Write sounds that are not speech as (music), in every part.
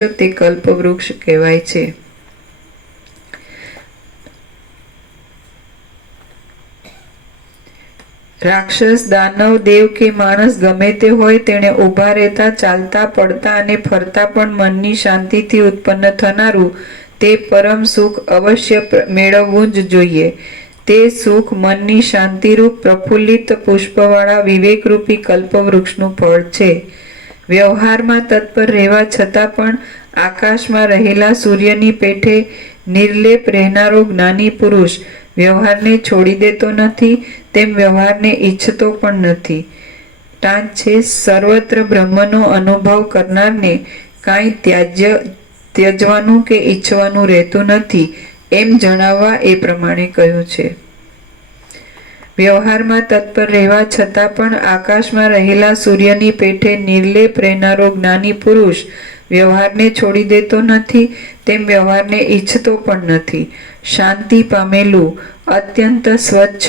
તે કલ્પવૃક્ષ કહેવાય છે. રાક્ષસ દાનવ દેવ કે માણસ ગમે તે હોય તેણે ઊભા રહેતા, ચાલતા, પડતા અને ફરતા પણ મનની શાંતિથી ઉત્પન્ન થનારું તે પરમ સુખ અવશ્ય મેળવવું જ જોઈએ. તે સુખ મનની શાંતિરૂપ, પ્રફુલ્લિત, પુષ્પવાળા, વિવેકરૂપી કલ્પવૃક્ષનું ફળ છે. વ્યવહારમાં તત્પર રહેવા છતાં પણ આકાશમાં રહેલા સૂર્યની પેઠે નિર્લેપ રહેનારો જ્ઞાની પુરુષ વ્યવહારને છોડી દેતો નથી, તેમ વ્યવહારને ઈચ્છતો પણ નથી. ટાંચ છે, સર્વત્ર બ્રહ્મનો અનુભવ કરનારને કાંઈ ત્યાજ્ય, ત્યજવાનું કે ઈચ્છવાનું રહેતું નથી, એમ જણાવવા એ પ્રમાણે કહ્યું છે. વ્યવહારમાં તત્પર રહેવા છતાં પણ આકાશમાં રહેલા સૂર્યની પેઠે નિર્લેપ રહેનારો જ્ઞાની પુરુષ વ્યવહારને છોડી દેતો નથી, તેમ વ્યવહારને ઈચ્છતો પણ નથી. શાંતિ પામેલું, અત્યંત સ્વચ્છ,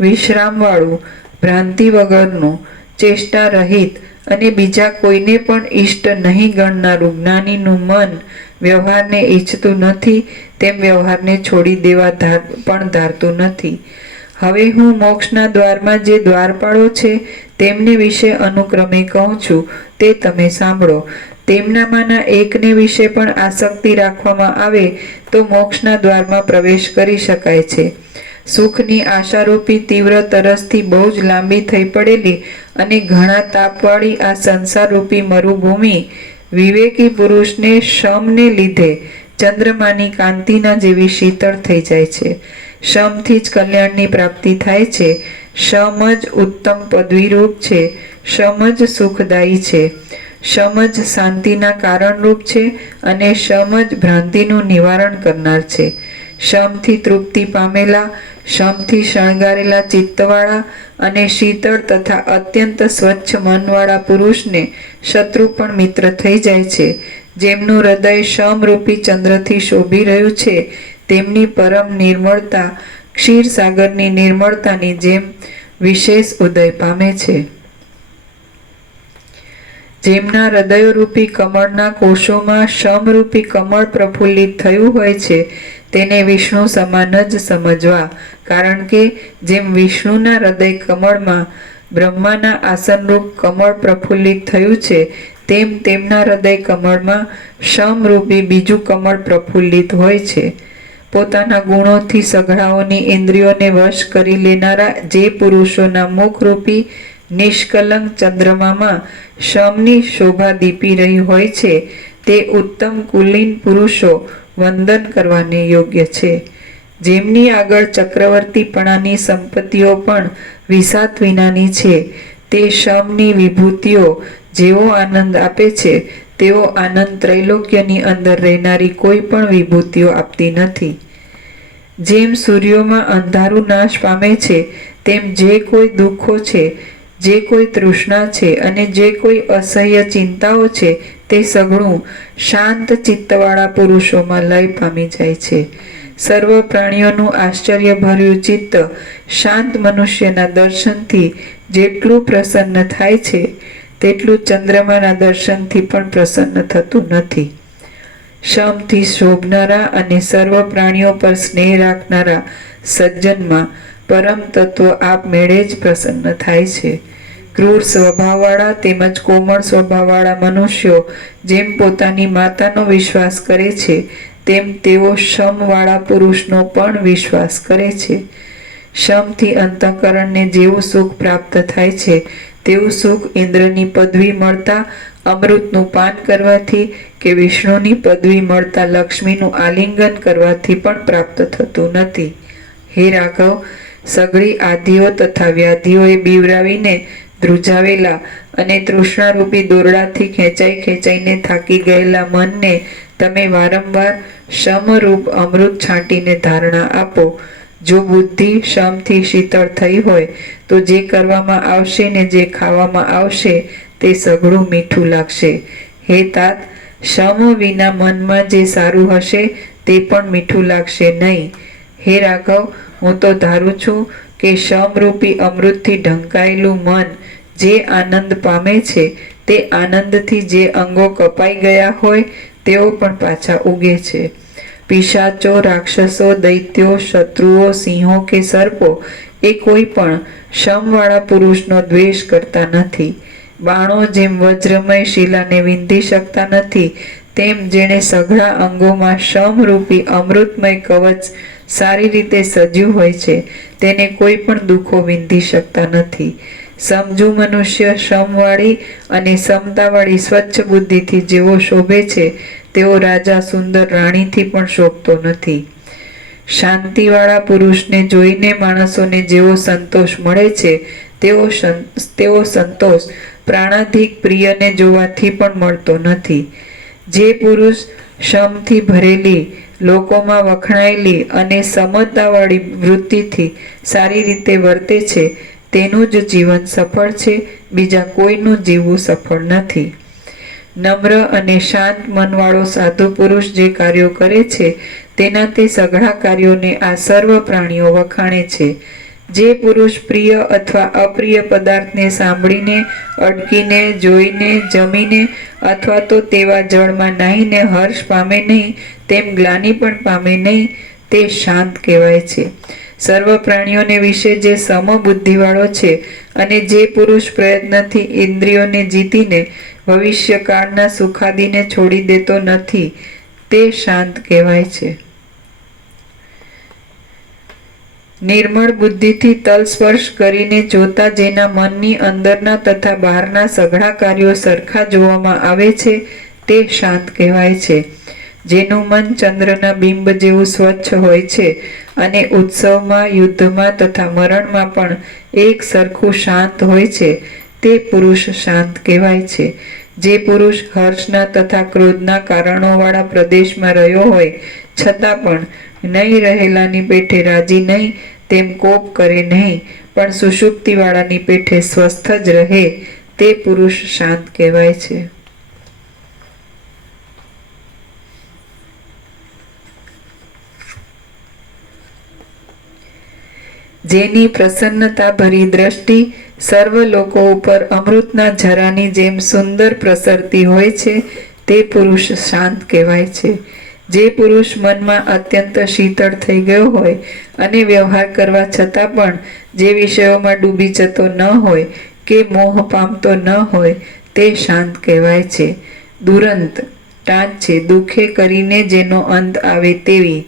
વિશ્રામવાળું, ભ્રાંતિ વગરનું, ચેષ્ટા રહિત અને બીજા કોઈને પણ ઈષ્ટ નહીં ગણનારું જ્ઞાનીનું મન વ્યવહારને ઈચ્છતું નથી, તેમ વ્યવહારને છોડી દેવા પણ ધારતું નથી. હવે હું મોક્ષના દ્વારમાં જે દ્વારપાળો છે, તેમને વિશે અનુક્રમે કહું છું, તે તમે સાંભળો. તેમનામાંના એકને વિશે પણ આસક્તિ રાખવામાં આવે, તો મોક્ષના દ્વારમાં પ્રવેશ કરી શકાય છે. સુખની આશારૂપી તીવ્ર તરસથી બહુ જ લાંબી થઈ પડેલી અને ઘણા તાપવાળી આ સંસારરૂપી મરુભૂમિ, વિવેકી પુરુષને શમને લીધે ચંદ્રમાની કાંતિના જેવી શીતળ થઈ જાય છે. શમથી જ કલ્યાણની પ્રાપ્તિ થાય છે. શમ જ ઉત્તમ પદવીરૂપ છે. શમ જ સુખદાયી છે. શમ જ શાંતિના કારણરૂપ છે અને શમ જ ભ્રાંતિનું નિવારણ કરનાર છે. શમથી તૃપ્તિ પામેલા, શમથી શણગારેલા ચિત્તવાળા અને શીતળ તથા અત્યંત સ્વચ્છ મનવાળા પુરુષને શત્રુ પણ મિત્ર થઈ જાય છે. જેમનું હૃદય શમરૂપી ચંદ્રથી શોભી રહ્યું છે તેમની પરમ નિર્મળતા ક્ષીરસાગરની નિર્મળતાની જેમ વિશેષ ઉદય પામે છે. જેમના હૃદયરૂપી કમળના કોષોમાં શમરૂપી કમળ પ્રફુલ્લિત થયું હોય છે, તેને વિષ્ણુ સમાન જ સમજવા, કારણ કે જેમ વિષ્ણુના હૃદય કમળમાં બ્રહ્માના આસનરૂપ કમળ પ્રફુલ્લિત થયું છે, તેમ તેમના હૃદય કમળમાં શમરૂપી બીજું કમળ પ્રફુલ્લિત હોય છે. પોતાના ગુણોથી સઘળાઓની ઇન્દ્રિયોને વશ કરી લેનારા જે પુરુષોના મુખરૂપી નિષ્કલંક ચંદ્રમામાં શમની શોભા દીપી રહી હોય છે, તે ઉત્તમ કુલીન પુરુષો વંદન કરવાને યોગ્ય છે. જેમની આગળ ચક્રવર્તીપણાની સંપત્તિઓ પણ વિસાત વિનાની છે, તે શમની વિભૂતિઓ જેવો આનંદ આપે છે તેવો આનંદ ત્રૈલોક્યની અંદર રહેનારી કોઈ પણ વિભૂતિઓ આપતી નથી. જેમ સૂર્યોમાં અંધારું નાશ પામે છે, તેમ જે કોઈ દુઃખો છે, જે કોઈ તૃષ્ણા છે અને જે કોઈ અસહ્ય ચિંતાઓ છે, તે સઘળું શાંત ચિત્તવાળા પુરુષોમાં લય પામી જાય છે. સર્વ પ્રાણીઓનું આશ્ચર્યભર્યું ચિત્ત શાંત મનુષ્યના દર્શનથી જેટલું પ્રસન્ન થાય છે તેટલું ચંદ્રમાના દર્શનથી પણ પ્રસન્ન થતું નથી. શમથી શોભનારા અને સર્વ પ્રાણીઓ પર સ્નેહ રાખનારા સજ્જનમાં પરમ તત્વ આપમેળે જ પ્રસન્ન થાય છે. ક્રૂર સ્વભાવવાળા તેમજ કોમળ સ્વભાવવાળા મનુષ્યો જેમ પોતાની માતાનો વિશ્વાસ કરે છે, તેમ તેઓ શમવાળા પુરુષનો પણ વિશ્વાસ કરે છે. શમથી અંતઃકરણને જેવું સુખ પ્રાપ્ત થાય છે તેવું સુખ ઇન્દ્રની પદવી મળતા અમૃતનું પાન કરવાથી કે વિષ્ણુની પદવી મળતા લક્ષ્મીનું આલિંગન કરવાથી પણ પ્રાપ્ત થતું નથી. હે રાઘવ, સઘળી આધિઓ તથા વ્યાધિઓએ બીવરાવીને ધ્રુજાવેલા અને તૃષ્ણારૂપી દોરડાથી ખેંચાઈ ખેંચાઈને થાકી ગયેલા મનને તમે વારંવાર સમરૂપ અમૃત છાંટીને ધારણા આપો. જો બુદ્ધિ શમથી શીતળ થઈ હોય, તો જે કરવામાં આવશે ને જે ખાવામાં આવશે, તે સઘળું મીઠું લાગશે. હે તાત, શમ વિના મનમાં જે સારું હશે, તે પણ મીઠું લાગશે નહીં. હે રાઘવ, હું તો ધારું છું કે શમરૂપી અમૃતથી ઢંકાયેલું મન જે આનંદ પામે છે, તે આનંદથી જે અંગો કપાઈ ગયા હોય, તેઓ પણ પાછા ઉગે છે. પિશાચો, રાક્ષસો, દૈત્યો, શત્રુઓ, સિંહો કે સર્પો એ કોઈ પણ શમવાળા પુરુષનો દ્વેષ કરતા નથી. બાણો જેમ વજ્રમય શિલાને વિંધી શકતા નથી, તેમ જેણે સઘળા અંગોમાં શમરૂપી અમૃતમય કવચ સારી રીતે સજ્યું હોય છે, તેને કોઈ પણ દુઃખો વિંધી શકતા નથી. સમજુ મનુષ્ય શમવાળી અને સમતાવાળી સ્વચ્છ બુદ્ધિથી જેવો શોભે છે તેવો રાજા સુંદર રાણીથી પણ શોભતો નથી. શાંતિવાળા પુરુષને જોઈને માણસોને જેવો સંતોષ મળે છે, તેવો તેવો સંતોષ પ્રાણાધિક પ્રિયને જોવાથી પણ મળતો નથી. જે પુરુષ શમથી ભરેલી, લોકોમાં વખણાયેલી અને સમતાવાળી વૃત્તિથી સારી રીતે વર્તે છે, તેનું જ જીવન સફળ છે, બીજા કોઈનું જીવવું સફળ નથી. નમ્ર અને શાંત મનવાળો સાધુ પુરુષ જે કાર્યો કરે છે તેના તે સઘળા કાર્યોને આ સર્વ પ્રાણીઓ વખાણે છે. જે પુરુષ પ્રિય અથવા અપ્રિય પદાર્થને સાંભળીને, અડકીને, જોઈને, જમીને અથવા તો તેવા જળમાં નાહીને હર્ષ પામે નહીં, તેમ ગ્લાની પણ પામે નહીં, તે શાંત કહેવાય છે. સર્વ પ્રાણીઓને વિશે જે સમબુદ્ધિવાળો છે અને જે પુરુષ પ્રયત્નથી ઇન્દ્રિયોને જીતીને ભવિષ્યકાળના સુખાદીને છોડી દેતો નથી. તે શાંત કહેવાય છે. નિર્મળ બુદ્ધિથી તલસ્પર્શ કરીને જોતા જેના મનની અંદરના તથા બહારના સઘળા કાર્યો સરખા જોવામાં આવે છે, તે શાંત કહેવાય છે. જેનું મન ચંદ્રના બિંબ જેવું સ્વચ્છ હોય છે અને ઉત્સવમાં, યુદ્ધમાં તથા મરણમાં પણ એક સરખું શાંત હોય છે. તે પુરુષ શાંત કહેવાય છે. જે પુરુષ હર્ષના તથા ક્રોધના કારણોવાળા પ્રદેશમાં રહ્યો હોય, છતાં પણ નહીં રહેલાની પેઠે રાજી નહીં, તેમ કોપ કરે નહીં, પણ સુષુપ્તિવાળાની પેઠે સ્વસ્થ જ રહે, તે પુરુષ શાંત કહેવાય છે. જેની પ્રસન્નતા ભરી દ્રષ્ટિ સર્વ લોકો ઉપર અમૃતના ઝરાની જેમ સુંદર પ્રસરતી હોય છે, તે પુરુષ શાંત કહેવાય છે. જે પુરુષ મનમાં અત્યંત શીતળ થઈ ગયો હોય અને વ્યવહાર કરવા છતાં પણ જે વિષયોમાં ડૂબી જતો ન હોય, કે મોહ પામતો ન હોય, તે શાંત કહેવાય છે. દુરંત ટાંચ છે. દુઃખે કરીને જેનો અંત આવે તેવી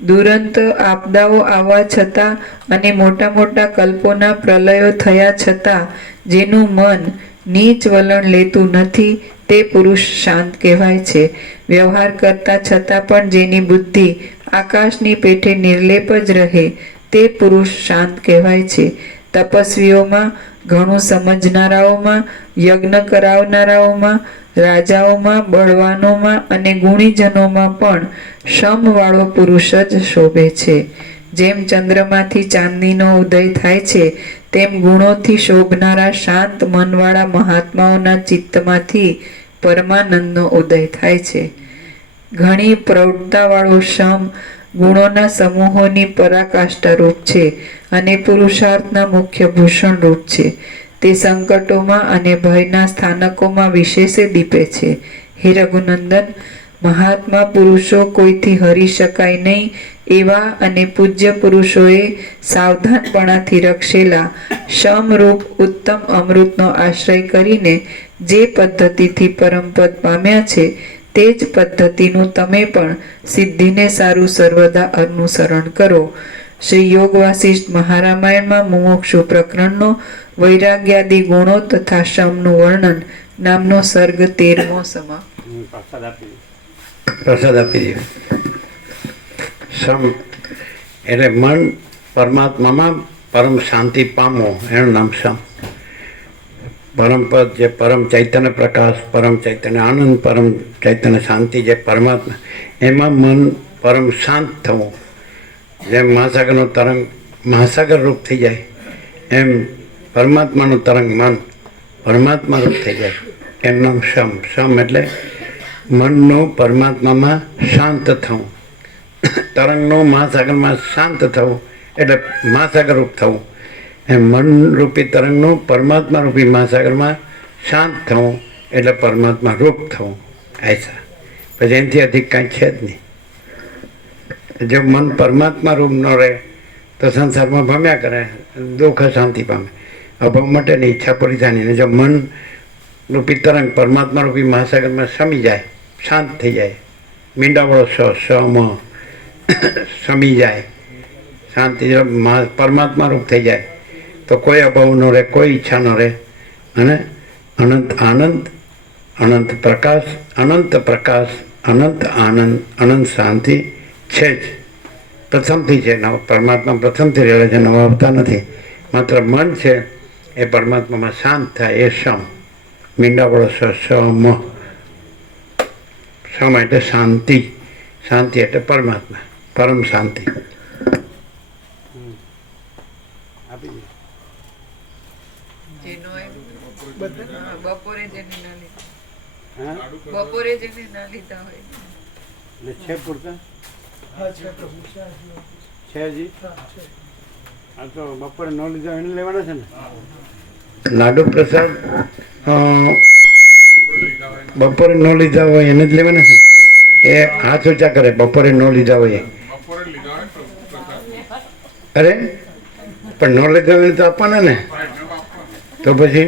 દુરંત આપદાઓ આવવા છતાં અને મોટા મોટા કલ્પોના પ્રલયો થયા છતાં જેનું મન નીચ વલણ લેતું નથી, તે પુરુષ શાંત કહેવાય છે. વ્યવહાર કરતા છતાં પણ જેની બુદ્ધિ આકાશની પેઠે નિર્લેપ જ રહે, તે પુરુષ શાંત કહેવાય છે. તપસ્વીઓમાં ઘણું સમજનારાઓમાં, યજ્ઞ કરાવનારાઓમાં, રાજાઓમાં, બળવાનોમાં અને ગુણીજનોમાં પણ શમવાળો પુરુષ જ શોભે છે. જેમ ચંદ્રમાંથી ચાંદનીનો ઉદય થાય છે, તેમ ગુણોથી શોભનારા શાંત મનવાળા મહાત્માઓના ચિત્તમાંથી પરમાનંદનો ઉદય થાય છે. ઘણી પ્રૌઢતાવાળો શમ ગુણોના સમૂહોની પરાકાષ્ઠા છે અને પુરુષાર્થના મુખ્ય ભૂષણ છે. તે સંકટોમાં અને ભયના સ્થાનકોમાં વિશેષે દીપે છે. હે રઘુનંદન, મહાત્મા પુરુષો કોઈથી હરી શકાય નહીં એવા અને પૂજ્ય પુરુષોએ સાવધાનપણાથી રક્ષેલા શમરૂપ ઉત્તમ અમૃતનો આશ્રય કરીને જે પદ્ધતિથી પરમપદ પામ્યા છે તે જ પદ્ધતિનું તમે પણ સિદ્ધિને સારું સર્વદા અનુસરણ કરો. શ્રી યોગ વાસિષ્ઠ મહારામાયણમાં મુમુક્ષુ પ્રકરણનો વૈરાગ્યાદી ગુણો તથા શમનું વર્ણન નામનો સર્ગ તેરમો સમા. પ્રસાદ આપી પ્રસાદ આપી દે. સમ એટલે મન પરમાત્મામાં પરમ શાંતિ પામો. એનું નામ સમ પરમપદ જે પરમ ચૈતન્ય પ્રકાશ, પરમ ચૈતન્ય આનંદ, પરમ ચૈતન્ય શાંતિ જે પરમાત્મા, એમાં મન પરમ શાંત થવું. જેમ મહાસાગરનો તરંગ મહાસાગર રૂપ થઈ જાય, એમ પરમાત્માનું તરંગ મન પરમાત્મા રૂપ થઈ જાય, એનું નામ સમ સમ એટલે મનનું પરમાત્મામાં શાંત થવું. તરંગનું મહાસાગરમાં શાંત થવું એટલે મહાસાગર રૂપ થવું. એમ મનરૂપી તરંગનું પરમાત્મા રૂપી મહાસાગરમાં શાંત થવું એટલે પરમાત્મા રૂપ થવું એસા પછી એનાથી અધિક કાંઈ છે જ નહીં. જો મન પરમાત્મા રૂપ ન રહે, તો સંસારમાં ભમ્યા કરે, દુઃખ શાંતિ પામે. અભાવ માટેની ઈચ્છા પૂરી થાય ને જો મન રૂપી તરંગ પરમાત્મા રૂપી મહાસાગરમાં સમી જાય, શાંત થઈ જાય, મીંડાવળો સ સમ (coughs) સમી જાય, શાંતિ પરમાત્મા રૂપ થઈ જાય તો કોઈ અભાવ ન રહે, કોઈ ઈચ્છા ન રહે. અને અનંત, આનંદ, અનંત પ્રકાશ અનંત પ્રકાશ, અનંત આનંદ, અનંત શાંતિ છે જ. પ્રથમથી છે, નવ, પરમાત્મા પ્રથમથી રહેલા છે, નવા આવતા નથી. માત્ર મન છે, એ પરમાત્મામાં શાંત થાય, એ સમ. સ સમ સમ એટલે શાંતિ. શાંતિ એટલે પરમાત્મા, પરમ શાંતિ જેનો એમ હા, બપોરે જેને ના લીધા. બપોરે જેને ના લીધા હોય. છે પૂરતા? હા છે જી આ તો બપોરે ન લીધા એને લેવાના છે ને? લાડુ પ્રસાદ બપોરે ન લીધા હોય એને જ લેવાના છે એ હાથ ઊંચા કરે બપોરે ન લીધા હોય એ. અરે? પણ ન લીધા હોય તો આપવાના ને? તો પછી?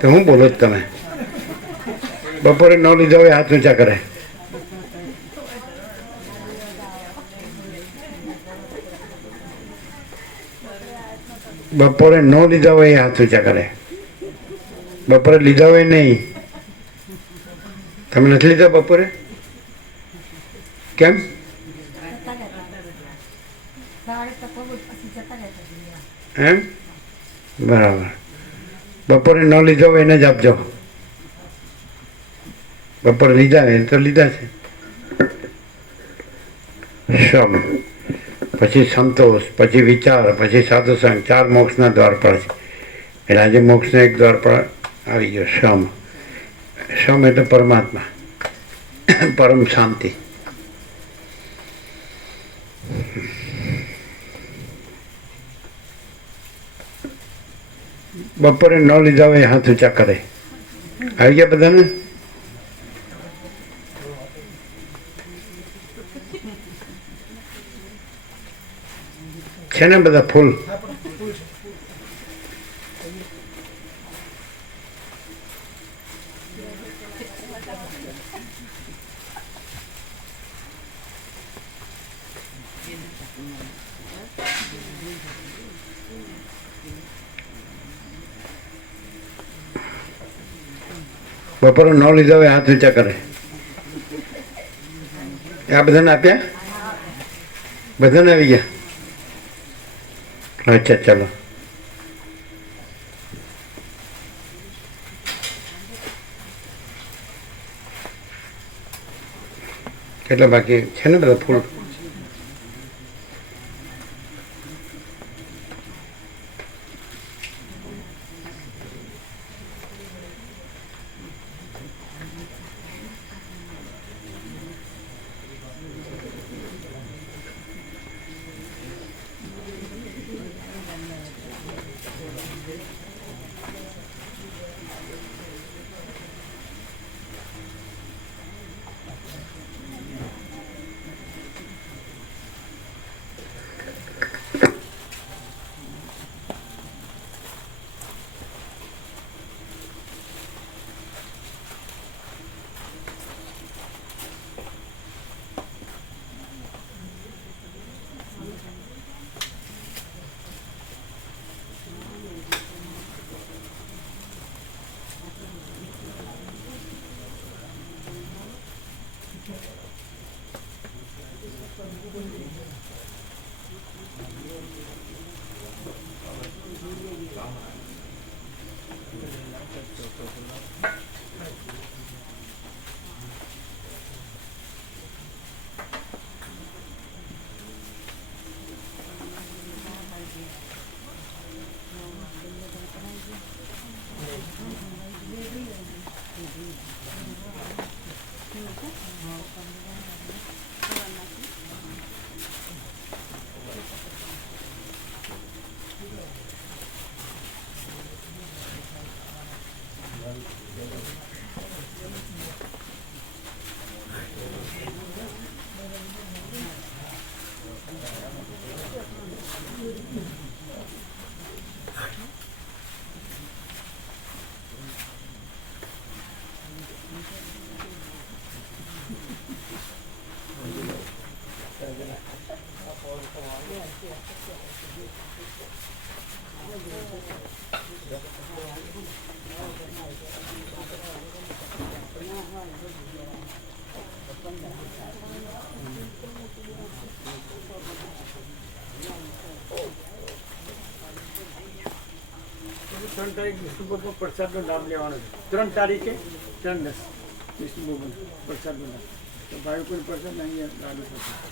તો હું બોલો જ તમે બપોરે ન લીધા હોય હાથ ઊંચા કરે. બપોરે ન લીધા હોય એ હાથ ઊંચા કરે. બપોરે લીધા હોય નહીં. તમે નથી લીધા બપોરે? કેમ? એમ? બરાબર. બપોરે ન લીધો એને જ આપજો. બપોરે લીધા હોય તો લીધા છે. સમ. પછી સંતોષ, પછી વિચાર, પછી સાધુસંગ ચાર મોક્ષના દ્વાર પર છે. એટલે આજે મોક્ષનો એક દ્વાર પર આવી ગયો, સમ. સમ એટલે પરમાત્મા. પરમ શાંતિ. બપોરે ન લીધા હોય હાથ ઊંચા કરે. આવી ગયા બધાને? છે ને બધા ફૂલ? બપોરે ન લીધા હોય હાથ ઊંચા કરે. આ બધાને આપ્યા? બધાને આવી ગયા? અચ્છા, ચાલો. કેટલા બાકી છે ને બધા ફૂલ? ત્રણ તારીખ પ્રસાદનો લાભ લેવાનો છે. ત્રણ તારીખે ત્રણ દસ. ભગવાન પ્રસાદનો લાભ તો ભાઈ કોઈ પ્રસાદ અહીંયા લાડુ પ્રસાદ.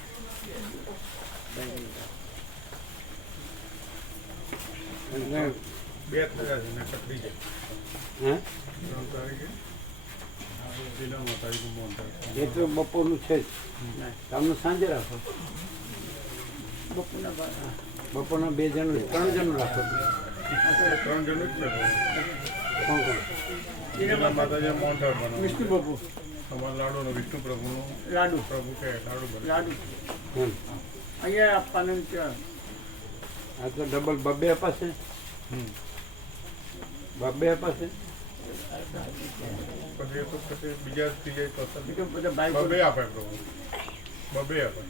બે તારીખે. એ તો બપોરનું છે જ. તમને સાંજે રાખો. બપોરના બપોરના બે જણ ત્રણ જણ રાખો. ત્રણ જણ જ છે માતાજી મોહન બનાવો વિષ્ણુ બાપુ તમારા લાડુનો વિષ્ણુ પ્રભુનો લાડુ. પ્રભુ કે લાડુ લાડુ. અહીંયા આપવાનું ત્યાં આ તો ડબલ બબે અપાશે બબે અપાશે પછી એ તો પછી બીજા ત્રીજા ચોથા એ બધા ભાઈ બબે આપે પ્રભુ. બબે આપે.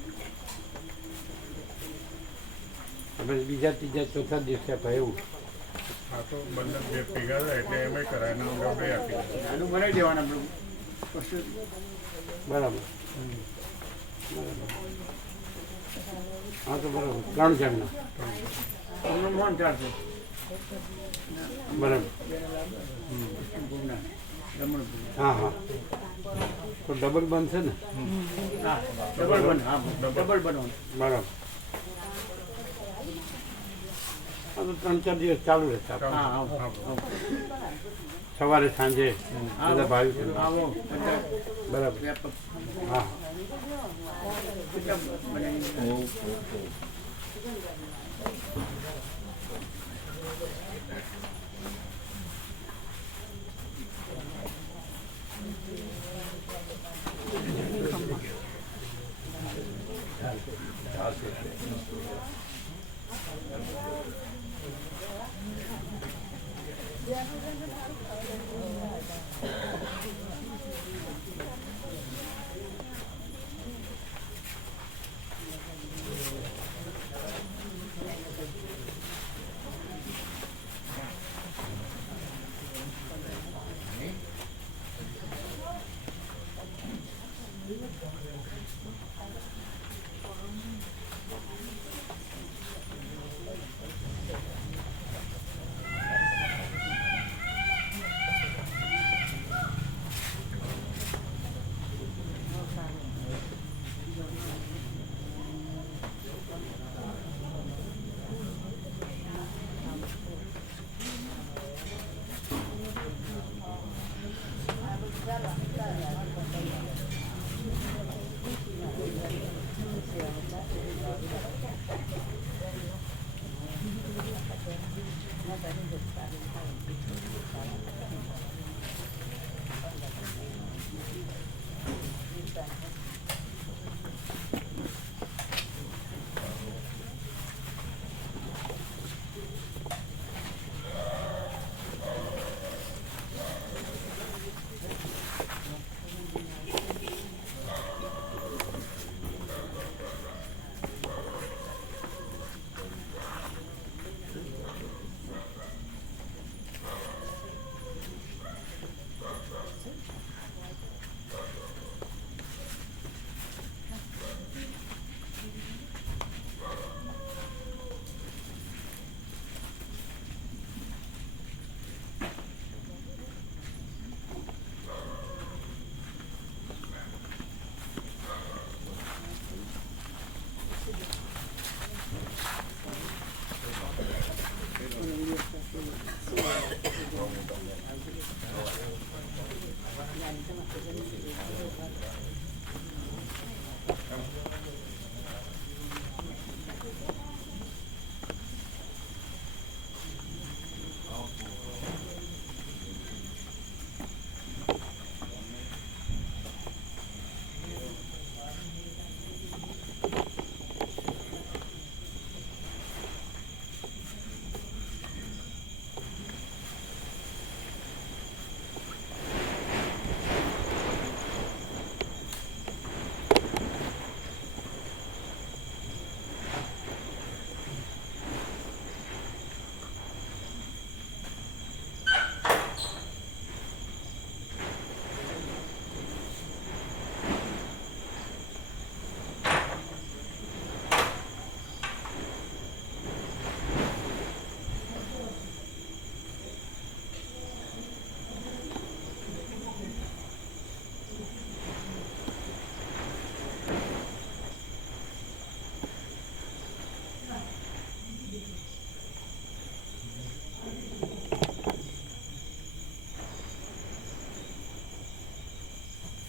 હવે બીજા ત્રીજા ચોથા દિવસે અપાય એવું. આ તો બંને બે ભેગા થાય એટલે એમ કરાય ને બે આપી દે. બનાવી દેવાના પછી બરાબર. હા તો બરાબર. ત્રણ જણના અમને મોહન ચાલશે બરાબર. હા હા. તો ડબલ બનશે ને? હા ડબલ બન હા ડબલ બનવાનું બરાબર. ત્રણ ચાર દિવસ ચાલુ રહેશે હા હા સવારે સાંજે બધા ભાવિકો બરાબર. હા. બનાવી